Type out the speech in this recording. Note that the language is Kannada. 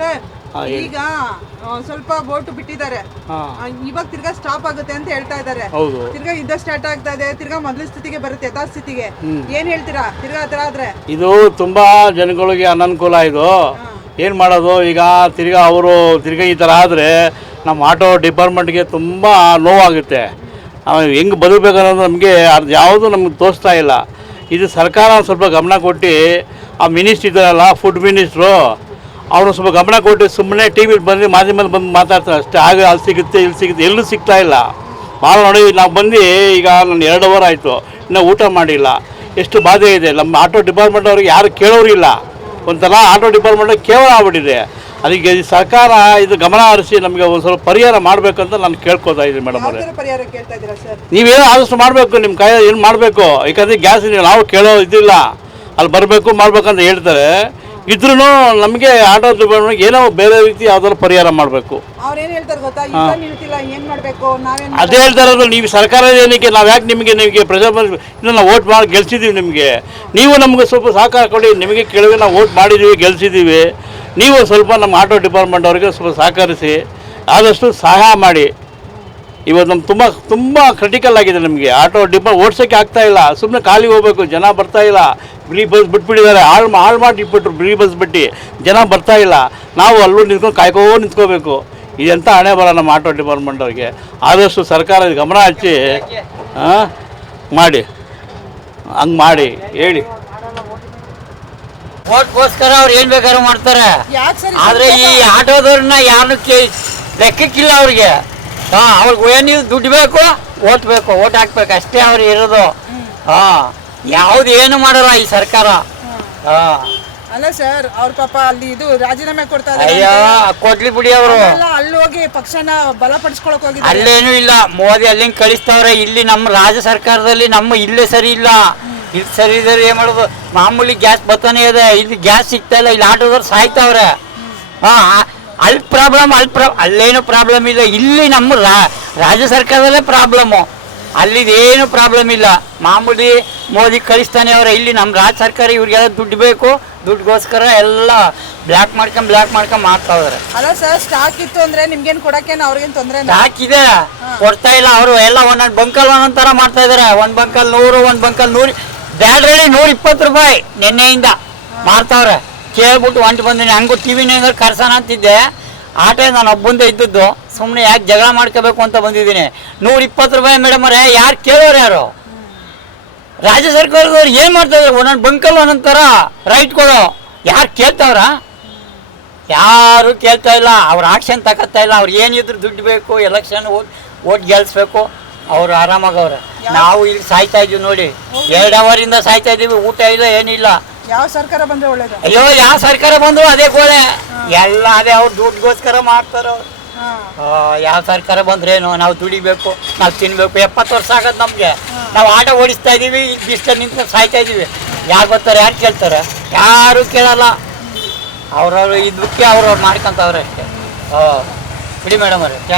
ಸರ್ ಈಗ ಸ್ವಲ್ಪ ಬೋಟ್ ಬಿಟ್ಟಿದ್ದಾರೆ, ಇವಾಗ ತಿರ್ಗಾ ಸ್ಟಾಪ್ ಆಗುತ್ತೆ ಅಂತ ಹೇಳ್ತಾ ಇದ್ದಾರೆ. ತಿರ್ಗಾ ಯುದ್ಧ ಸ್ಟಾರ್ಟ್ ಆಗ್ತಾ ಇದೆ, ತಿರ್ಗಾ ಮೊದಲ ಸ್ಥಿತಿಗೆ ಬರುತ್ತೆ, ಯಥಾಸ್ಥಿತಿಗೆ. ಏನ್ ಹೇಳ್ತೀರಾ ತಿರ್ಗಾ ಆತರ ಆದ್ರೆ? ಇದು ತುಂಬಾ ಜನಗಳಿಗೆ ಅನನುಕೂಲ. ಇದು ಏನ್ ಮಾಡೋದು ಈಗ? ತಿರ್ಗಾ ಅವರು ತಿರ್ಗಾ ಈ ಥರ ಆದರೆ ನಮ್ಮ ಆಟೋ ಡಿಪಾರ್ಟ್ಮೆಂಟ್ಗೆ ತುಂಬ ನೋವಾಗುತ್ತೆ. ಹೆಂಗೆ ಬದುಕಬೇಕನ್ನೋದು ನಮಗೆ ಅದು ಯಾವುದು ನಮ್ಗೆ ತೋರಿಸ್ತಾ ಇಲ್ಲ. ಇದು ಸರ್ಕಾರ ಸ್ವಲ್ಪ ಗಮನ ಕೊಟ್ಟು, ಆ ಮಿನಿಸ್ಟ್ರ್ ಇದ್ದಾರಲ್ಲ, ಫುಡ್ ಮಿನಿಸ್ಟ್ರು, ಅವರು ಸ್ವಲ್ಪ ಗಮನ ಕೊಟ್ಟು ಸುಮ್ಮನೆ ಟಿ ವಿಲಿ ಬಂದು ಮಾಧ್ಯಮದಲ್ಲಿ ಬಂದು ಮಾತಾಡ್ತಾರೆ ಅಷ್ಟೇ. ಆಗ ಅಲ್ಲಿ ಸಿಗುತ್ತೆ ಇಲ್ಲಿ ಸಿಗುತ್ತೆ, ಎಲ್ಲೂ ಸಿಗ್ತಾ ಇಲ್ಲ. ಭಾಳ ನೋಡಿ, ನಾವು ಬಂದು ಈಗ ನಾನು 2 ಅವರ್ ಆಯಿತು, ಇನ್ನೂ ಊಟ ಮಾಡಿಲ್ಲ. ಎಷ್ಟು ಬಾಧೆ ಇದೆ. ನಮ್ಮ ಆಟೋ ಡಿಪಾರ್ಟ್ಮೆಂಟ್ ಅವ್ರಿಗೆ ಯಾರು ಕೇಳೋರಿಲ್ಲ. ಒಂಥರ ಆಟೋ ಡಿಪಾರ್ಟ್ಮೆಂಟ್ ಕೇವಲ ಆಗ್ಬಿಟ್ಟಿದೆ. ಅದಕ್ಕೆ ಸರ್ಕಾರ ಇದು ಗಮನ ಹರಿಸಿ ನಮಗೆ ಒಂದು ಸ್ವಲ್ಪ ಪರಿಹಾರ ಮಾಡಬೇಕಂತ ನಾನು ಕೇಳ್ಕೊತಾ ಇದ್ದೀನಿ ಮೇಡಮ್ ಅವರೇ. ನೀವೇನೋ ಆದಷ್ಟು ಮಾಡಬೇಕು, ನಿಮ್ಮ ಕೈ ಏನು ಮಾಡಬೇಕು. ಯಾಕಂದರೆ ಗ್ಯಾಸ್ ನಾವು ಕೇಳೋ ಇದಿಲ್ಲ, ಅಲ್ಲಿ ಬರಬೇಕು ಮಾಡಬೇಕಂತ ಹೇಳ್ತಾರೆ. ಇದ್ರೂ ನಮಗೆ ಆಟೋ ಡಿಪಾರ್ಟ್ಮೆಂಟ್ ಏನೋ ಬೇರೆ ರೀತಿ ಯಾವ್ದಾದ್ರು ಪರಿಹಾರ ಮಾಡಬೇಕು. ಅದೇ ಹೇಳ್ತಾ ಇರೋದು, ನೀವು ಸರ್ಕಾರ ಏನಕ್ಕೆ, ನಾವು ಯಾಕೆ ನಿಮಗೆ ಪ್ರಜಾಪ್ರಭುತ್ವ ನಾವು ವೋಟ್ ಮಾಡಿ ಗೆಲ್ಸಿದ್ದೀವಿ. ನಿಮಗೆ ನೀವು ನಮಗೆ ಸ್ವಲ್ಪ ಸಹಕಾರ ಕೊಡಿ. ನಿಮಗೆ ಕೇಳಿದ್ರೆ ನಾವು ವೋಟ್ ಮಾಡಿದ್ದೀವಿ, ಗೆಲ್ಸಿದ್ದೀವಿ. ನೀವು ಸ್ವಲ್ಪ ನಮ್ಮ ಆಟೋ ಡಿಪಾರ್ಟ್ಮೆಂಟ್ ಅವರಿಗೆ ಸ್ವಲ್ಪ ಸಹಕರಿಸಿ, ಆದಷ್ಟು ಸಹಾಯ ಮಾಡಿ. ಇವತ್ತು ನಮ್ಮ ತುಂಬ ಕ್ರಿಟಿಕಲ್ ಆಗಿದೆ. ನಮಗೆ ಆಟೋ ಓಡ್ಸೋಕ್ಕೆ ಆಗ್ತಾಯಿಲ್ಲ. ಸುಮ್ಮನೆ ಖಾಲಿ ಹೋಗ್ಬೇಕು, ಜನ ಬರ್ತಾಯಿಲ್ಲ. ಫ್ರೀ ಬಸ್ ಬಿಟ್ಬಿಟ್ಟಿದ್ದಾರೆ, ಹಾಳು ಮಾಡಿ ಇಟ್ಬಿಟ್ರು. ಫ್ರೀ ಬಸ್ ಬಿಟ್ಟು ಜನ ಬರ್ತಾಯಿಲ್ಲ. ನಾವು ಅಲ್ಲೂ ನಿಂತ್ಕೋಬೇಕು. ಇದೆಂಥ ಹಣೆ ಬರ ನಮ್ಮ ಆಟೋ ಡಿಪಾರ್ಟ್ಮೆಂಟ್ ಅವ್ರಿಗೆ. ಆದಷ್ಟು ಸರ್ಕಾರ ಗಮನ ಹಚ್ಚಿ ಮಾಡಿ, ಹಂಗೆ ಮಾಡಿ ಹೇಳಿ. ಓಟ್ಗೋಸ್ಕರ ಅವ್ರು ಏನು ಬೇಕಾದ್ರೂ ಮಾಡ್ತಾರೆ. ಆದರೆ ಈ ಆಟೋದವ್ರನ್ನ ಯಾರನ್ನೂ ಲೆಕ್ಕಕ್ಕಿಲ್ಲ ಅವ್ರಿಗೆ. ಅವ್ರಿಗೆ ನೀವು ದುಡ್ಡು ಬೇಕು, ಓಟ್ ಬೇಕು, ಓಟ್ ಹಾಕ್ಬೇಕು ಅಷ್ಟೇ ಅವ್ರಿಗೆ ಇರೋದು. ಯಾವ್ದು ಏನು ಮಾಡಲ್ಲ ಈ ಸರ್ಕಾರ. ಅಲ್ಲ ಸರ್, ಅವ್ರ ಪಾಪ ಅಲ್ಲಿ ಇದು ರಾಜೀನಾಮೆ ಕೊಡ್ತಾ ಇದ್ದಾರೆ. ಅಯ್ಯೋ ಕೊಡ್ಲಿ ಬಿಡಿ ಅವರು. ಅಲ್ಲಿ ಹೋಗಿ ಪಕ್ಷನ ಬಲಪಡಿಸ್ಕೊಳಕ್ ಹೋಗಿದ್ದಾರೆ. ಅಲ್ಲೇನು ಇಲ್ಲ, ಮೋದಿ ಅಲ್ಲಿಂದ ಕಳಿಸ್ತವ್ರೆ. ಇಲ್ಲಿ ನಮ್ಮ ರಾಜ್ಯ ಸರ್ಕಾರದಲ್ಲಿ ನಮ್ಮ ಇಲ್ಲೇ ಸರಿ ಇಲ್ಲ. ಇಲ್ಲಿ ಸರಿ ಇದ್ದಾರೆ ಏನ್ ಮಾಡೋದು? ಮಾಮೂಲಿ ಗ್ಯಾಸ್ ಬರ್ತಾನೆ ಇದೆ, ಇಲ್ಲಿ ಗ್ಯಾಸ್ ಸಿಗ್ತಾ ಇಲ್ಲ. ಇಲ್ಲಿ ಆಟೋದವ್ರು ಸಾಯ್ತಾವ್ರೆ. ಅಲ್ಲಿ ಪ್ರಾಬ್ಲಮ್, ಅಲ್ಲೇನು ಪ್ರಾಬ್ಲಮ್ ಇಲ್ಲ. ಇಲ್ಲಿ ನಮ್ಮ ರಾಜ್ಯ ಸರ್ಕಾರದಲ್ಲೇ ಪ್ರಾಬ್ಲಮ್ಮು. ಅಲ್ಲಿದೇನು ಪ್ರಾಬ್ಲಮ್ ಇಲ್ಲ. ಮಾಮೂಲಿ ಮೋದಿ ಕಳಿಸ್ತಾನೆ ಅವರ. ಇಲ್ಲಿ ನಮ್ಮ ರಾಜ್ಯ ಸರ್ಕಾರ ಇವ್ರಿಗೆಲ್ಲ ದುಡ್ಡು ಬೇಕು, ದುಡ್ಡುಗೋಸ್ಕರ ಎಲ್ಲ ಬ್ಲ್ಯಾಕ್ ಮಾಡ್ಕೊಂಡ್ ಮಾಡ್ತಾವ್ರೆ. ಅಲ್ಲ ಸರ್, ಸ್ಟಾಕ್ ಇತ್ತು ಅಂದ್ರೆ ನಿಮ್ಗೇನು ಕೊಡಕ್ಕೇನು ಅವ್ರಿಗೇನು ತೊಂದರೆ? ಸ್ಟಾಕ್ ಇದೆ, ಕೊಡ್ತಾ ಇಲ್ಲ ಅವರು. ಎಲ್ಲ ಒಂದೊಂದು ಬಂಕಲ್ ಒಂದೊಂದು ಥರ ಮಾಡ್ತಾ ಇದಾರೆ. ಒಂದು ಬಂಕಲ್ 100, ಒಂದು ಬಂಕಲ್ 100, ಬ್ಯಾಡ್ರಲ್ಲಿ 120 ರೂಪಾಯಿ ನಿನ್ನೆಯಿಂದ ಮಾಡ್ತಾವ್ರೆ. ಕೇಳ್ಬಿಟ್ಟು ಹೊಂಟು ಬಂದಿನಿ. ಹಂಗೂ ಟಿವಿನಿಂದ ಕರ್ಸೋಣ ಅಂತಿದ್ದೆ. ಆಟೋ ನಾನು ಒಬ್ಬಂದೇ ಇದ್ದದ್ದು. ಸುಮ್ಮನೆ ಯಾಕೆ ಜಗಳ ಮಾಡ್ಕೋಬೇಕು ಅಂತ ಬಂದಿದ್ದೀನಿ. 120 ರೂಪಾಯಿ ಮೇಡಮ್ ಅವರೇ, ಯಾರು ಕೇಳೋರು ಯಾರು? ರಾಜ್ಯ ಸರ್ಕಾರದವ್ರು ಏನು ಮಾಡ್ತಾಯಿದ್ರು? ಒಂದೊಂದು ಬಂಕಲ್ ಒಂದೊಂದು ಥರ ರೈಟ್ ಕೊಡೋ. ಯಾರು ಕೇಳ್ತಾವ್ರ? ಯಾರು ಕೇಳ್ತಾ ಇಲ್ಲ. ಅವ್ರು ಆಕ್ಷನ್ ತಗೋತಾ ಇಲ್ಲ. ಅವ್ರು ಏನಿದ್ರು ದುಡ್ಡು ಬೇಕು, ಎಲೆಕ್ಷನ್ ಓಟ್ ಗೆಲ್ಸ್ಬೇಕು. ಅವ್ರು ಆರಾಮಾಗವ್ರೆ. ನಾವು ಇಲ್ಲಿ ಸಾಯ್ತಾ ಇದೀವಿ ನೋಡಿ. 2 ಅವರಿಂದ ಸಾಯ್ತಾ ಇದೀವಿ. ಊಟ ಇಲ್ಲ, ಏನಿಲ್ಲ. ಯಾವ ಸರ್ಕಾರ ಬಂದ್ರೆ ಒಳ್ಳೇದು? ಅಯ್ಯೋ, ಯಾವ ಸರ್ಕಾರ ಬಂದ್ರು ಅದೇ ಗೋಳೆ. ಎಲ್ಲ ಅದೇ ಅವ್ರು ದುಡ್ಡುಗೋಸ್ಕರ ಮಾಡ್ತಾರ. ಯಾವ ಸರ್ಕಾರ ಬಂದ್ರೇನು? ನಾವು ದುಡಿಬೇಕು, ನಾವು ತಿನ್ಬೇಕು. 70 ವರ್ಷ ಆಗದ್ ನಮ್ಗೆ. ನಾವು ಆಟೋ ಓಡಿಸ್ತಾ ಇದೀವಿ, ಈಗ ಬಿಸ್ಲಲ್ಲಿ ನಿಂತು ಸಾಯ್ತಾ ಇದೀವಿ. ಯಾರು ಬರ್ತಾರೆ? ಯಾರು ಕೇಳ್ತಾರೆ? ಯಾರು ಕೇಳಲ್ಲ. ಅವ್ರವ್ರು ಇದಕ್ಕೆ ಅವ್ರವ್ರು ಮಾಡ್ಕೊಂತವ್ರೆ ಅಷ್ಟೇ. ಬಿಡಿ ಮೇಡಮ್ ಅವ್ರೆ, ಥ್ಯಾಂಕ್ಸ್.